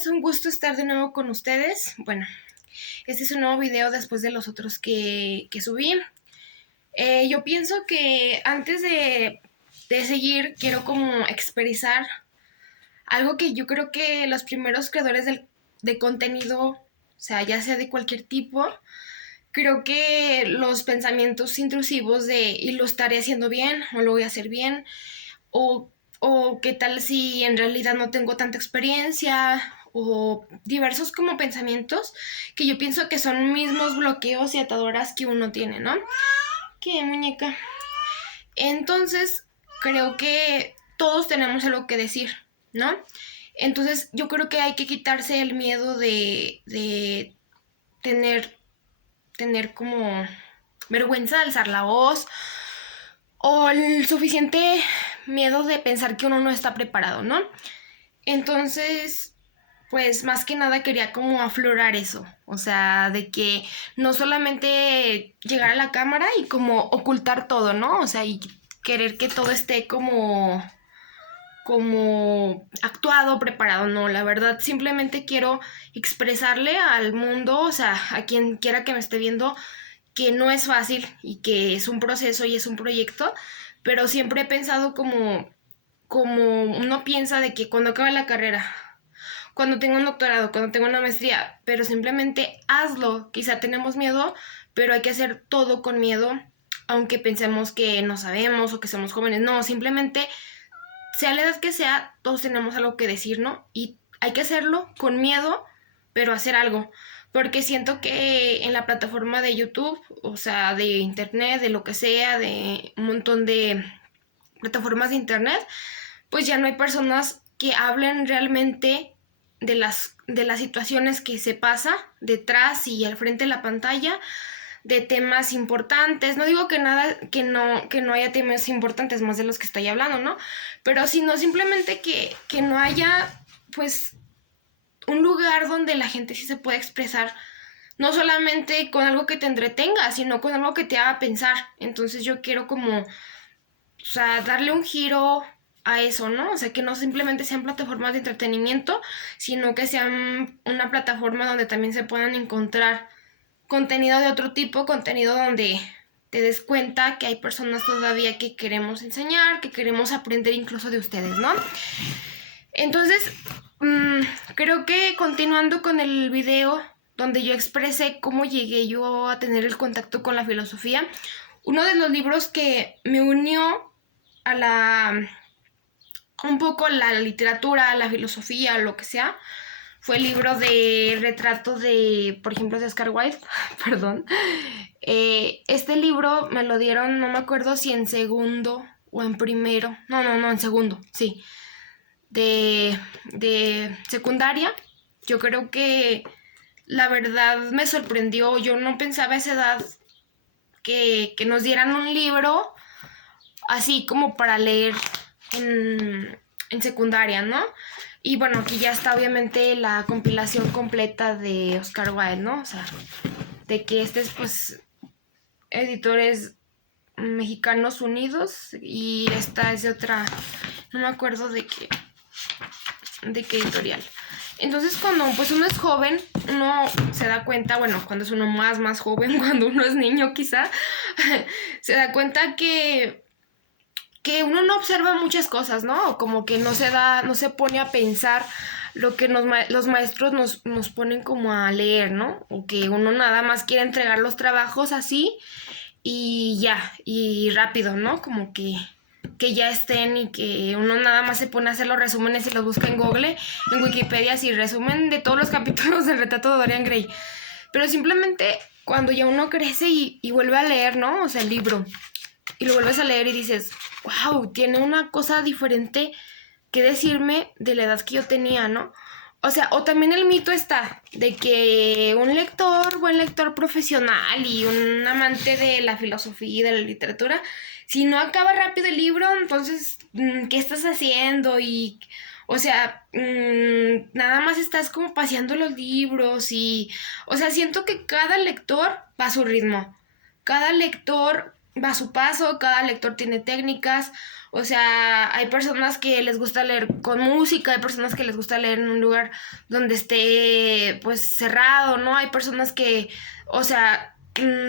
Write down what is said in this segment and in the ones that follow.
es un gusto estar de nuevo con ustedes. Bueno, este es un nuevo video después de los otros que subí. Yo pienso que antes de seguir, quiero como expresar algo que yo creo que los primeros creadores de contenido, o sea, ya sea de cualquier tipo, creo que los pensamientos intrusivos de y lo estaré haciendo bien o lo voy a hacer bien o, o qué tal si en realidad no tengo tanta experiencia o diversos como pensamientos que yo pienso que son mismos bloqueos y ataduras que uno tiene, ¿no? ¿Qué, muñeca? Entonces, creo que todos tenemos algo que decir, ¿no? Entonces, yo creo que hay que quitarse el miedo de tener como vergüenza de alzar la voz o el suficiente miedo de pensar que uno no está preparado, ¿no? Entonces, pues más que nada quería como aflorar eso, o sea, de que no solamente llegar a la cámara y como ocultar todo, ¿no? O sea, y querer que todo esté como actuado, preparado, no, la verdad simplemente quiero expresarle al mundo, o sea, a quien quiera que me esté viendo, que no es fácil y que es un proceso y es un proyecto, pero siempre he pensado como uno piensa de que cuando acabe la carrera, cuando tenga un doctorado, cuando tenga una maestría, pero simplemente hazlo. Quizá tenemos miedo, pero hay que hacer todo con miedo, aunque pensemos que no sabemos o que somos jóvenes. No, simplemente, sea la edad que sea, todos tenemos algo que decir, ¿no? Y hay que hacerlo con miedo, pero hacer algo. Porque siento que en la plataforma de YouTube, o sea, de internet, de lo que sea, de un montón de plataformas de internet, pues ya no hay personas que hablen realmente de las situaciones que se pasa detrás y al frente de la pantalla, de temas importantes. No digo que nada, que no haya temas importantes más de los que estoy hablando, ¿no? Pero sino simplemente que no haya, pues, un lugar donde la gente sí se pueda expresar, no solamente con algo que te entretenga, sino con algo que te haga pensar. Entonces yo quiero como, o sea, darle un giro a eso, ¿no? O sea, que no simplemente sean plataformas de entretenimiento, sino que sean una plataforma donde también se puedan encontrar contenido de otro tipo, contenido donde te des cuenta que hay personas todavía que queremos enseñar, que queremos aprender incluso de ustedes, ¿no? Entonces, creo que continuando con el video donde yo expresé cómo llegué yo a tener el contacto con la filosofía, uno de los libros que me unió a un poco la literatura, la filosofía, lo que sea, fue el libro de retrato de, por ejemplo, de Oscar Wilde, perdón. Este libro me lo dieron, no me acuerdo si en segundo o en primero, no, en segundo, sí, de secundaria. Yo creo que la verdad me sorprendió, yo no pensaba a esa edad que nos dieran un libro así como para leer en secundaria, ¿no? Y bueno, aquí ya está obviamente la compilación completa de Oscar Wilde, ¿no? O sea, de que este es pues editores mexicanos unidos y esta es de otra, no me acuerdo de qué editorial. Entonces cuando pues uno es joven, uno se da cuenta, bueno, cuando es uno más joven, cuando uno es niño quizá, se da cuenta que uno no observa muchas cosas, ¿no? Como que no se pone a pensar lo que los maestros nos ponen como a leer, ¿no? O que uno nada más quiere entregar los trabajos así y ya, y rápido, ¿no? Como que ya estén y que uno nada más se pone a hacer los resúmenes y los busca en Google, en Wikipedia, así resumen de todos los capítulos del retrato de Dorian Gray. Pero simplemente cuando ya uno crece y vuelve a leer, ¿no? O sea, el libro, y lo vuelves a leer y dices, wow, tiene una cosa diferente que decirme de la edad que yo tenía, ¿no? O sea, o también el mito está de que un buen lector profesional y un amante de la filosofía y de la literatura, si no acaba rápido el libro, entonces, ¿qué estás haciendo? Y, o sea, nada más estás como paseando los libros y, o sea, siento que cada lector va a su ritmo. Cada lector va a su paso, cada lector tiene técnicas, o sea, hay personas que les gusta leer con música, hay personas que les gusta leer en un lugar donde esté pues cerrado, ¿no? Hay personas que, o sea,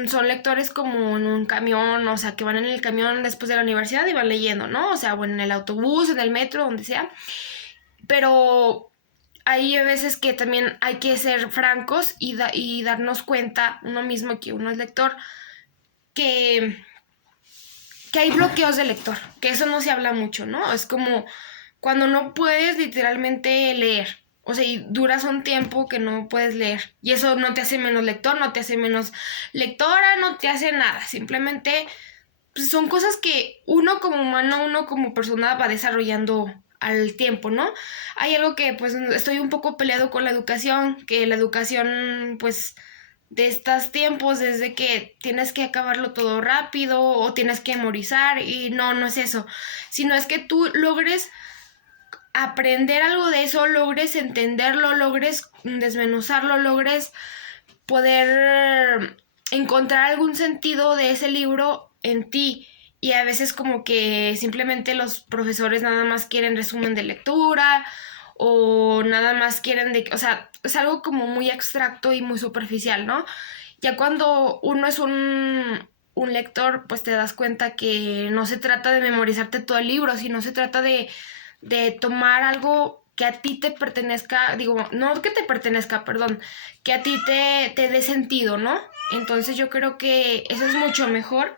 son lectores como en un camión, o sea, que van en el camión después de la universidad y van leyendo, ¿no? O sea, o en el autobús, en el metro, donde sea, pero hay veces que también hay que ser francos y darnos cuenta uno mismo que uno es lector, que hay bloqueos de lector, que eso no se habla mucho, ¿no? Es como cuando no puedes literalmente leer, o sea, y duras un tiempo que no puedes leer, y eso no te hace menos lector, no te hace menos lectora, no te hace nada, simplemente pues, son cosas que uno como humano, uno como persona va desarrollando al tiempo, ¿no? Hay algo que pues estoy un poco peleado con la educación, que la educación pues de estos tiempos, desde que tienes que acabarlo todo rápido o tienes que memorizar y no, no es eso, sino es que tú logres aprender algo de eso, logres entenderlo, logres desmenuzarlo, logres poder encontrar algún sentido de ese libro en ti. Y a veces como que simplemente los profesores nada más quieren resumen de lectura o nada más quieren de, o sea, es algo como muy abstracto y muy superficial, ¿no? Ya cuando uno es un lector, pues te das cuenta que no se trata de memorizarte todo el libro, sino se trata de tomar algo que a ti te pertenezca, digo, no que te pertenezca, perdón, que a ti te dé sentido, ¿no? Entonces yo creo que eso es mucho mejor.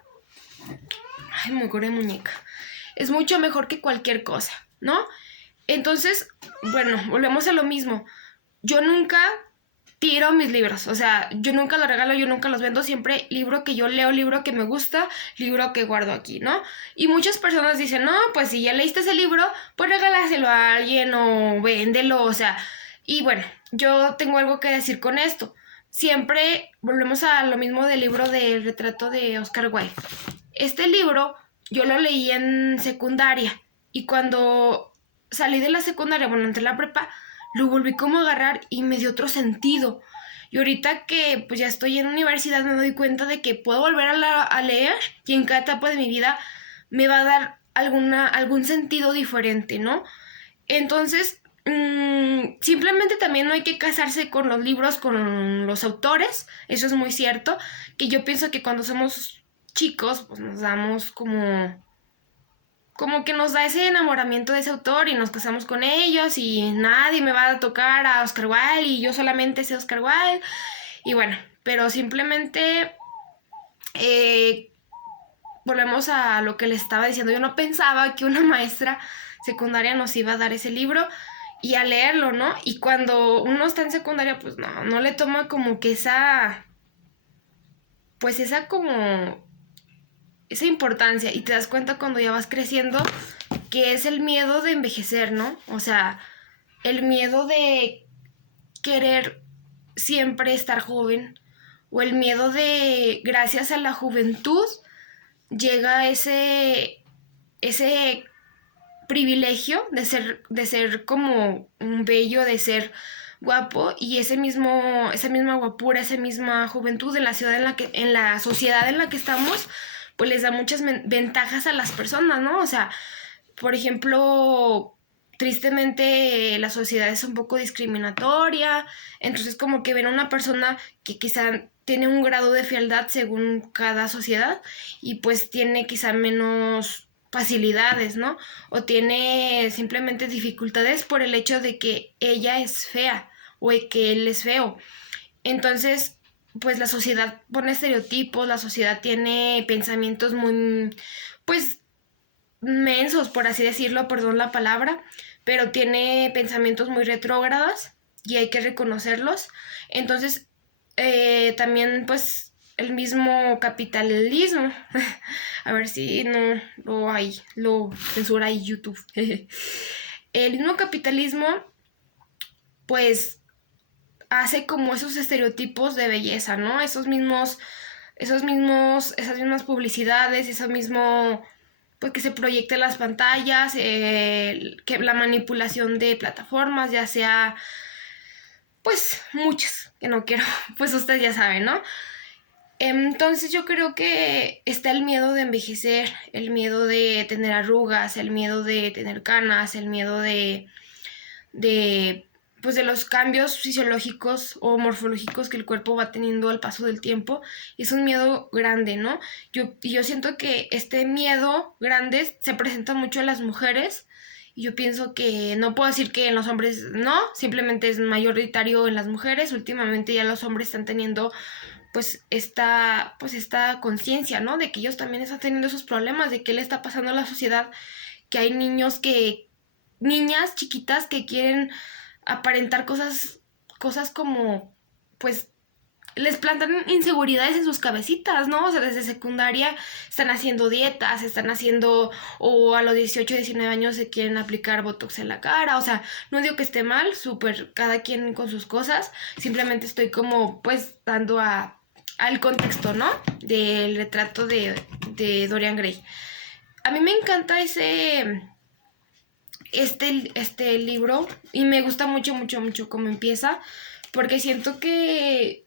Ay, me acuerdo de muñeca. Es mucho mejor que cualquier cosa, ¿no? Entonces, bueno, volvemos a lo mismo. Yo nunca tiro mis libros, o sea, yo nunca los regalo, yo nunca los vendo, siempre libro que yo leo, libro que me gusta, libro que guardo aquí, ¿no? Y muchas personas dicen, no, pues si ya leíste ese libro, pues regálaselo a alguien o véndelo, o sea, y bueno, yo tengo algo que decir con esto. Siempre volvemos a lo mismo del libro del retrato de Oscar Wilde. Este libro yo lo leí en secundaria y cuando salí de la secundaria, bueno, entré a la prepa, lo volví como a agarrar y me dio otro sentido. Y ahorita que pues ya estoy en universidad me doy cuenta de que puedo volver a leer y en cada etapa de mi vida me va a dar algún sentido diferente, ¿no? Entonces, simplemente también no hay que casarse con los libros, con los autores, eso es muy cierto, que yo pienso que cuando somos chicos, pues nos damos como que nos da ese enamoramiento de ese autor y nos casamos con ellos y nadie me va a tocar a Oscar Wilde y yo solamente sé Oscar Wilde y bueno, pero simplemente eh, volvemos a lo que les estaba diciendo, yo no pensaba que una maestra secundaria nos iba a dar ese libro y a leerlo, ¿no? Y cuando uno está en secundaria, pues no le toma como que pues esa como esa importancia y te das cuenta cuando ya vas creciendo que es el miedo de envejecer, ¿no? O sea, el miedo de querer siempre estar joven o el miedo de, gracias a la juventud, llega ese privilegio de ser como un bello, de ser guapo y esa misma guapura, esa misma juventud en la ciudad en la sociedad en la que estamos, pues les da muchas ventajas a las personas, ¿no? O sea, por ejemplo, tristemente la sociedad es un poco discriminatoria, entonces como que ven a una persona que quizá tiene un grado de fealdad según cada sociedad y pues tiene quizá menos facilidades, ¿no? O tiene simplemente dificultades por el hecho de que ella es fea o de que él es feo. Entonces, pues la sociedad pone estereotipos, la sociedad tiene pensamientos muy, pues, mensos, por así decirlo, perdón la palabra, pero tiene pensamientos muy retrógrados y hay que reconocerlos. Entonces, también pues el mismo capitalismo, a ver si no lo censura ahí YouTube. El mismo capitalismo pues hace como esos estereotipos de belleza, ¿no? Esas mismas publicidades, eso mismo pues que se proyecte en las pantallas, que la manipulación de plataformas, ya sea, pues muchas, que no quiero, pues ustedes ya saben, ¿no? Entonces yo creo que está el miedo de envejecer, el miedo de tener arrugas, el miedo de tener canas, el miedo de pues de los cambios fisiológicos o morfológicos que el cuerpo va teniendo al paso del tiempo. Y es un miedo grande, ¿no? Yo siento que este miedo grande se presenta mucho en las mujeres. Y yo pienso que no puedo decir que en los hombres no, simplemente es mayoritario en las mujeres. Últimamente ya los hombres están teniendo pues esta conciencia, ¿no? De que ellos también están teniendo esos problemas, de qué le está pasando a la sociedad, que hay niñas chiquitas que quieren aparentar cosas como, pues, les plantan inseguridades en sus cabecitas, ¿no? O sea, desde secundaria están haciendo dietas, o a los 18, 19 años se quieren aplicar botox en la cara, o sea, no digo que esté mal, súper, cada quien con sus cosas, simplemente estoy como, pues, dando al contexto, ¿no? Del retrato de Dorian Gray. A mí me encanta este libro y me gusta mucho, mucho, mucho cómo empieza, porque siento que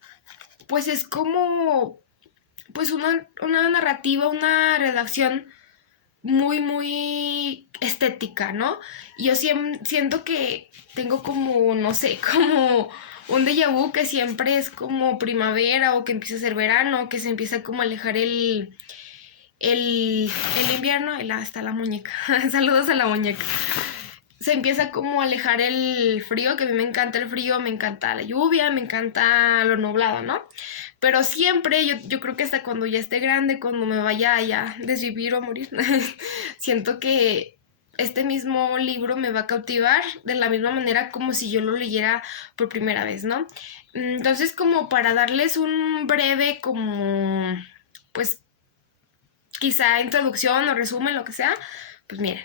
pues es como pues una narrativa, una redacción muy, muy estética, ¿no? Y yo siento que tengo como, no sé, como un déjà vu que siempre es como primavera o que empieza a ser verano, que se empieza como a alejar el invierno y hasta la muñeca. Saludos a la muñeca. Se empieza como a alejar el frío, que a mí me encanta el frío, me encanta la lluvia, me encanta lo nublado, ¿no? Pero siempre, yo creo que hasta cuando ya esté grande, cuando me vaya a ya desvivir o morir, siento que este mismo libro me va a cautivar de la misma manera como si yo lo leyera por primera vez, ¿no? Entonces, como para darles un breve, como, pues, quizá introducción o resumen, lo que sea, pues miren.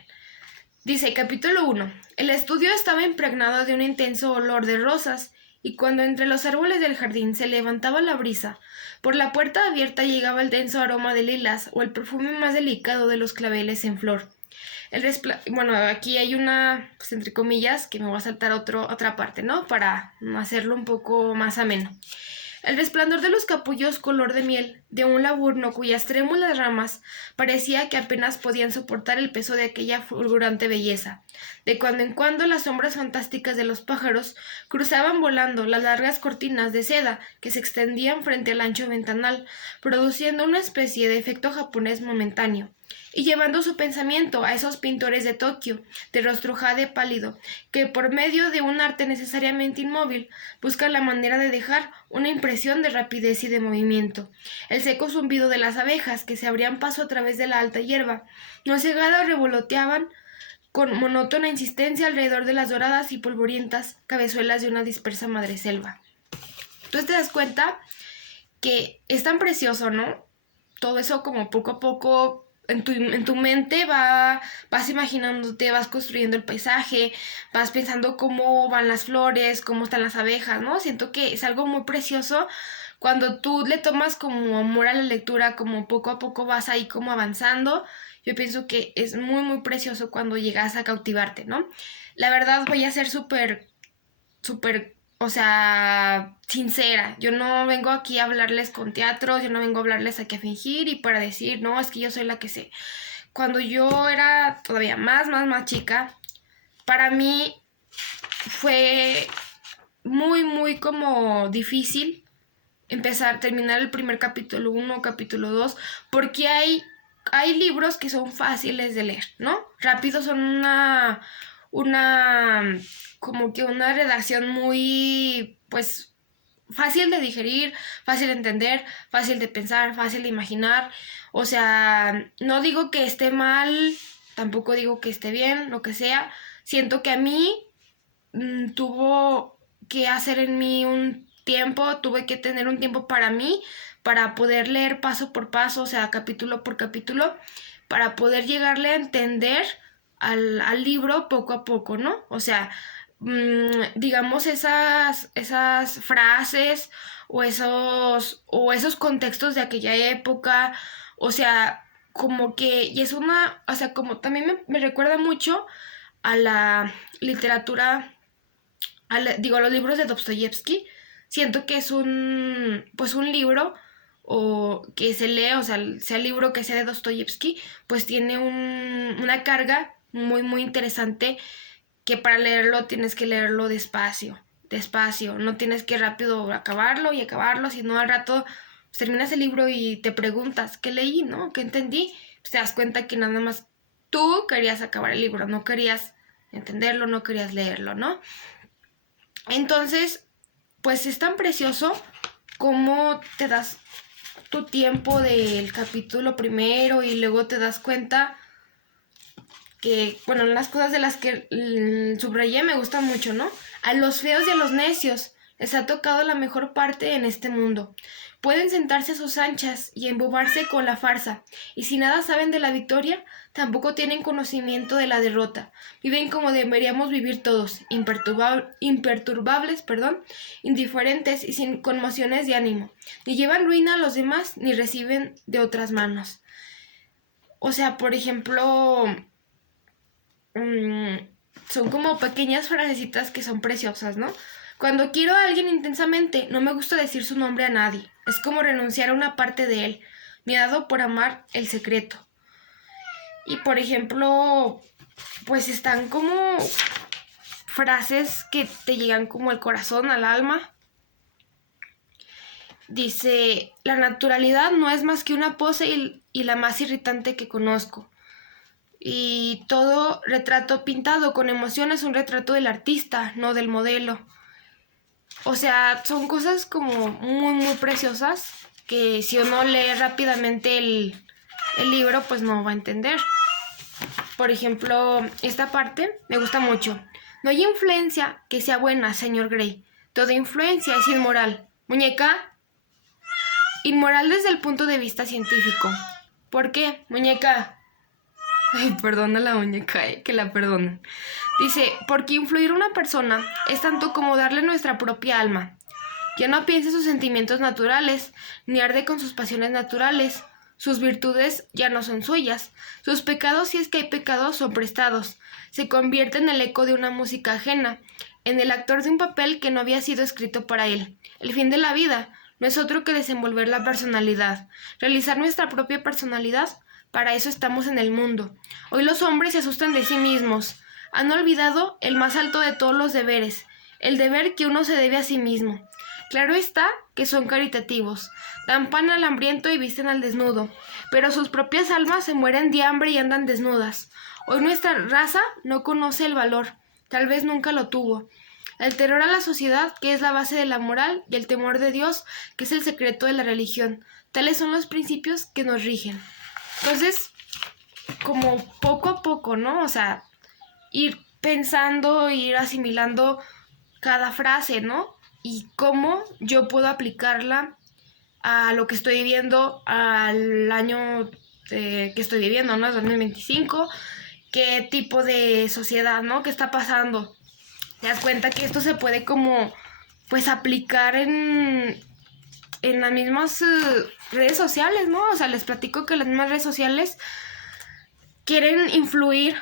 Dice, capítulo 1. El estudio estaba impregnado de un intenso olor de rosas, y cuando entre los árboles del jardín se levantaba la brisa, por la puerta abierta llegaba el denso aroma de lilas o el perfume más delicado de los claveles en flor. Bueno, aquí hay una, pues entre comillas, que me voy a saltar otra parte, ¿no? Para hacerlo un poco más ameno. El resplandor de los capullos color de miel de un laburno cuyas trémulas ramas parecía que apenas podían soportar el peso de aquella fulgurante belleza. De cuando en cuando las sombras fantásticas de los pájaros cruzaban volando las largas cortinas de seda que se extendían frente al ancho ventanal, produciendo una especie de efecto japonés momentáneo y llevando su pensamiento a esos pintores de Tokio, de rostro jade pálido, que por medio de un arte necesariamente inmóvil buscan la manera de dejar una impresión de rapidez y de movimiento. El seco zumbido de las abejas que se abrían paso a través de la alta hierba, no cegadas revoloteaban con monótona insistencia alrededor de las doradas y polvorientas cabezuelas de una dispersa madreselva. Entonces te das cuenta que es tan precioso, ¿no? Todo eso como poco a poco en tu mente vas imaginándote, vas construyendo el paisaje, vas pensando cómo van las flores, cómo están las abejas, ¿no? Siento que es algo muy precioso cuando tú le tomas como amor a la lectura, como poco a poco vas ahí como avanzando. Yo pienso que es muy, muy precioso cuando llegas a cautivarte, ¿no? La verdad voy a ser súper, súper, o sea, sincera. Yo no vengo aquí a hablarles con teatro, yo no vengo a hablarles aquí a fingir y para decir, no, es que yo soy la que sé. Cuando yo era todavía más chica, para mí fue muy, muy como difícil terminar el primer capítulo 1, capítulo 2, porque hay libros que son fáciles de leer, ¿no? Rápido son una, como que una redacción muy, pues, fácil de digerir, fácil de entender, fácil de pensar, fácil de imaginar. O sea, no digo que esté mal, tampoco digo que esté bien, lo que sea. Siento que a mí tuvo que hacer en mí un tiempo, tuve que tener un tiempo para mí, para poder leer paso por paso, o sea, capítulo por capítulo, para poder llegarle a entender al libro poco a poco, ¿no? O sea, digamos esas frases o esos contextos de aquella época, o sea, como que, y es o sea, como también me recuerda mucho a la literatura, a los libros de Dostoyevsky. Siento que es pues un libro o que se lee, o sea el libro que sea de Dostoyevsky, pues tiene una carga muy muy interesante, que para leerlo tienes que leerlo despacio, no tienes que rápido acabarlo, sino al rato pues, terminas el libro y te preguntas, ¿qué leí, no? ¿Qué entendí? Pues te das cuenta que nada más tú querías acabar el libro, no querías entenderlo, no querías leerlo, ¿no? Entonces, pues es tan precioso como te das tu tiempo del capítulo primero y luego te das cuenta que, bueno, las cosas de las que subrayé me gustan mucho, ¿no? A los feos y a los necios les ha tocado la mejor parte en este mundo. Pueden sentarse a sus anchas y embobarse con la farsa, y si nada saben de la victoria, tampoco tienen conocimiento de la derrota. Viven como deberíamos vivir todos, imperturbables, indiferentes y sin conmociones de ánimo. Ni llevan ruina a los demás, ni reciben de otras manos. O sea, por ejemplo, son como pequeñas frasecitas que son preciosas, ¿no? Cuando quiero a alguien intensamente, no me gusta decir su nombre a nadie. Es como renunciar a una parte de él. Me ha dado por amar el secreto. Y por ejemplo, pues están como frases que te llegan como al corazón, al alma. Dice, la naturalidad no es más que una pose y la más irritante que conozco. Y todo retrato pintado con emoción es un retrato del artista, no del modelo. O sea, son cosas como muy, muy preciosas que si uno lee rápidamente el libro, pues no va a entender. Por ejemplo, esta parte me gusta mucho. No hay influencia que sea buena, señor Grey. Toda influencia es inmoral. Muñeca, inmoral desde el punto de vista científico. ¿Por qué, muñeca? Ay, perdona la muñeca, que la perdonen. Dice, porque influir a una persona es tanto como darle nuestra propia alma. Ya no piensa sus sentimientos naturales, ni arde con sus pasiones naturales. Sus virtudes ya no son suyas. Sus pecados, si es que hay pecados, son prestados. Se convierte en el eco de una música ajena, en el actor de un papel que no había sido escrito para él. El fin de la vida no es otro que desenvolver la personalidad, realizar nuestra propia personalidad. Para eso estamos en el mundo. Hoy los hombres se asustan de sí mismos. Han olvidado el más alto de todos los deberes, el deber que uno se debe a sí mismo. Claro está que son caritativos, dan pan al hambriento y visten al desnudo, pero sus propias almas se mueren de hambre y andan desnudas. Hoy nuestra raza no conoce el valor, tal vez nunca lo tuvo. El terror a la sociedad, que es la base de la moral, y el temor de Dios, que es el secreto de la religión. Tales son los principios que nos rigen. Entonces, como poco a poco, ¿no? O sea, ir pensando, ir asimilando cada frase, ¿no? Y cómo yo puedo aplicarla a lo que estoy viviendo, al año que estoy viviendo, ¿no? Es 2025. ¿Qué tipo de sociedad, ¿no? ¿Qué está pasando? Te das cuenta que esto se puede como, pues, aplicar en las mismas redes sociales, ¿no? O sea, les platico que las mismas redes sociales quieren influir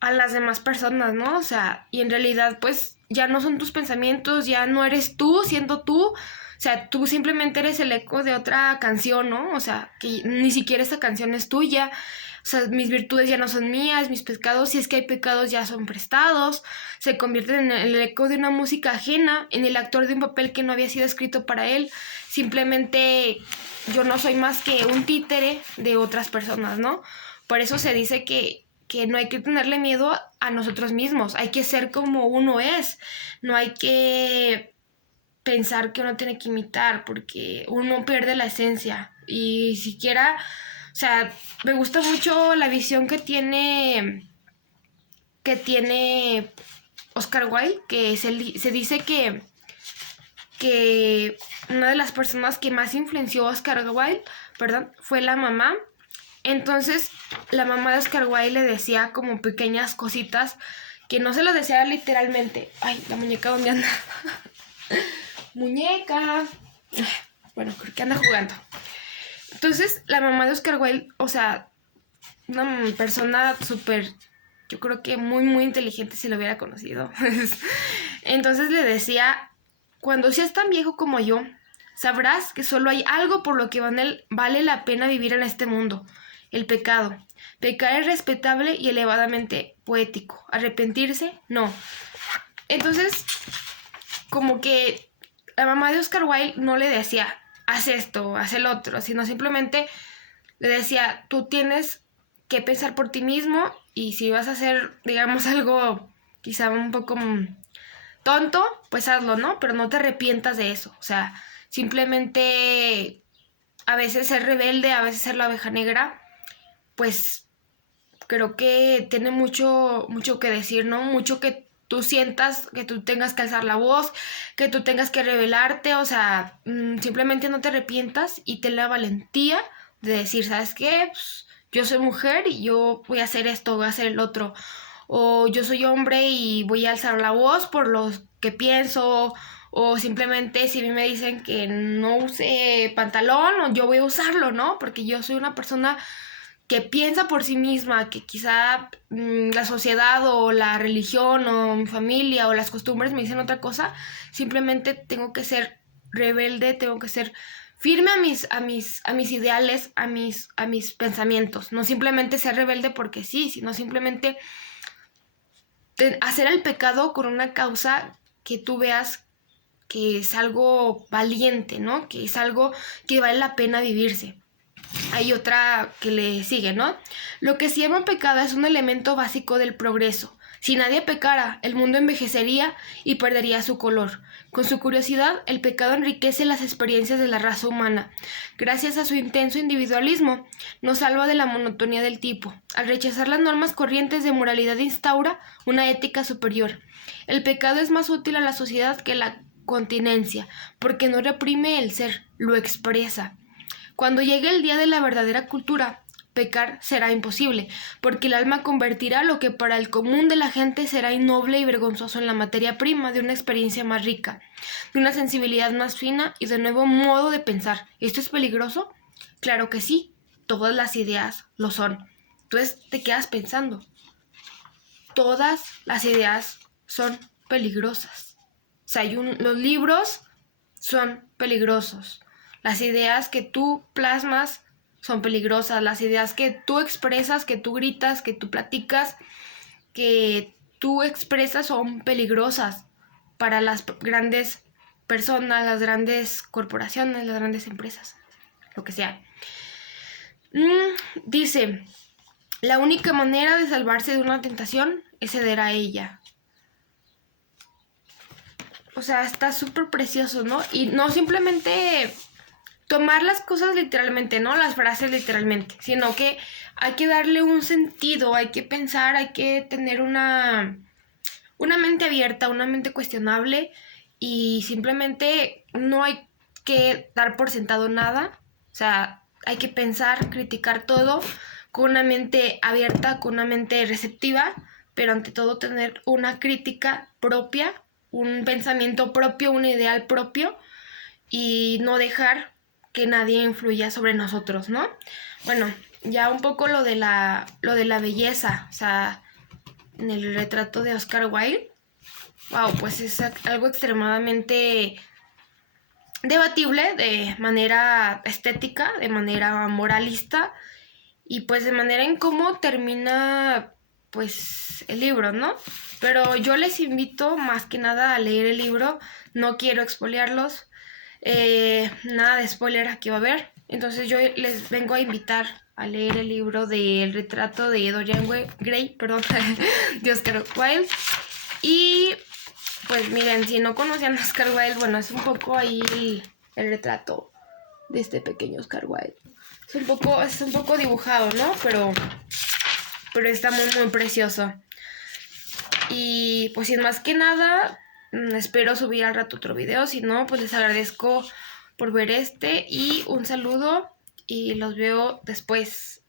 a las demás personas, ¿no? O sea, y en realidad, pues, ya no son tus pensamientos, ya no eres tú siendo tú. O sea, tú simplemente eres el eco de otra canción, ¿no? O sea, que ni siquiera esta canción es tuya. O sea, mis virtudes ya no son mías, mis pecados, si es que hay pecados, ya son prestados. Se convierten en el eco de una música ajena, en el actor de un papel que no había sido escrito para él. Simplemente yo no soy más que un títere de otras personas, ¿no? Por eso se dice que no hay que tenerle miedo a nosotros mismos. Hay que ser como uno es. No hay que pensar que uno tiene que imitar, porque uno pierde la esencia. Y siquiera, o sea, me gusta mucho la visión que tiene Oscar Wilde, que se dice que una de las personas que más influenció a Oscar Wilde, fue la mamá. Entonces, la mamá de Oscar Wilde le decía como pequeñas cositas que no se lo decía literalmente. Ay, la muñeca, ¿dónde anda? Muñeca. Bueno, creo que anda jugando. Entonces, la mamá de Oscar Wilde, o sea, una persona súper, yo creo que muy, muy inteligente si lo hubiera conocido. Entonces le decía, cuando seas tan viejo como yo, sabrás que solo hay algo por lo que vale la pena vivir en este mundo: el pecado. Pecar es respetable y elevadamente poético. Arrepentirse, no. Entonces, como que la mamá de Oscar Wilde no le decía, haz esto, haz el otro, sino simplemente le decía, tú tienes que pensar por ti mismo, y si vas a hacer, digamos, algo quizá un poco tonto, pues hazlo, ¿no? Pero no te arrepientas de eso. O sea, simplemente a veces ser rebelde, a veces ser la oveja negra, pues creo que tiene mucho que decir, ¿no? Mucho que tú sientas, que tú tengas que alzar la voz, que tú tengas que rebelarte, o sea, simplemente no te arrepientas y ten la valentía de decir, ¿sabes qué? Pues, yo soy mujer y yo voy a hacer esto, voy a hacer el otro. O yo soy hombre y voy a alzar la voz por lo que pienso. O simplemente si a mí me dicen que no use pantalón, yo voy a usarlo, ¿no? Porque yo soy una persona que piensa por sí misma, que quizá la sociedad o la religión o mi familia o las costumbres me dicen otra cosa. Simplemente tengo que ser rebelde, tengo que ser firme a mis ideales, a mis pensamientos. No simplemente ser rebelde porque sí, sino simplemente hacer el pecado con una causa que tú veas que es algo valiente, ¿no? Que es algo que vale la pena vivirse. Hay otra que le sigue, ¿no? Lo que se llama pecado es un elemento básico del progreso. Si nadie pecara, el mundo envejecería y perdería su color. Con su curiosidad, el pecado enriquece las experiencias de la raza humana. Gracias a su intenso individualismo, nos salva de la monotonía del tipo. Al rechazar las normas corrientes de moralidad, instaura una ética superior. El pecado es más útil a la sociedad que la continencia, porque no reprime el ser, lo expresa. Cuando llegue el día de la verdadera cultura, pecar será imposible, porque el alma convertirá lo que para el común de la gente será innoble y vergonzoso en la materia prima de una experiencia más rica, de una sensibilidad más fina y de nuevo modo de pensar. ¿Esto es peligroso? Claro que sí, todas las ideas lo son. Entonces te quedas pensando, todas las ideas son peligrosas. O sea, los libros son peligrosos. Las ideas que tú plasmas son peligrosas. Las ideas que tú expresas, que tú gritas, que tú platicas, que tú expresas son peligrosas para las grandes personas, las grandes corporaciones, las grandes empresas, lo que sea. Dice, la única manera de salvarse de una tentación es ceder a ella. O sea, está súper precioso, ¿no? Y no simplemente tomar las cosas literalmente, ¿no? Las frases literalmente, sino que hay que darle un sentido, hay que pensar, hay que tener una mente abierta, una mente cuestionable, y simplemente no hay que dar por sentado nada. O sea, hay que pensar, criticar todo con una mente abierta, con una mente receptiva, pero ante todo tener una crítica propia, un pensamiento propio, un ideal propio, y no dejar que nadie influya sobre nosotros, ¿no? Bueno, ya un poco lo de la belleza, o sea, en el retrato de Oscar Wilde, wow, pues es algo extremadamente debatible de manera estética, de manera moralista, y pues de manera en cómo termina pues el libro, ¿no? Pero yo les invito más que nada a leer el libro, no quiero expoliarlos. Nada de spoiler aquí va a haber. Entonces yo les vengo a invitar a leer el libro del retrato de Dorian Gray, perdón, de Oscar Wilde. Y pues miren, si no conocían a Oscar Wilde, bueno, es un poco ahí el retrato de este pequeño Oscar Wilde. Es un poco dibujado, ¿no? Pero está muy, muy precioso. Y pues sin más que nada, espero subir al rato otro video. Si no, pues les agradezco por ver y un saludo, y los veo después.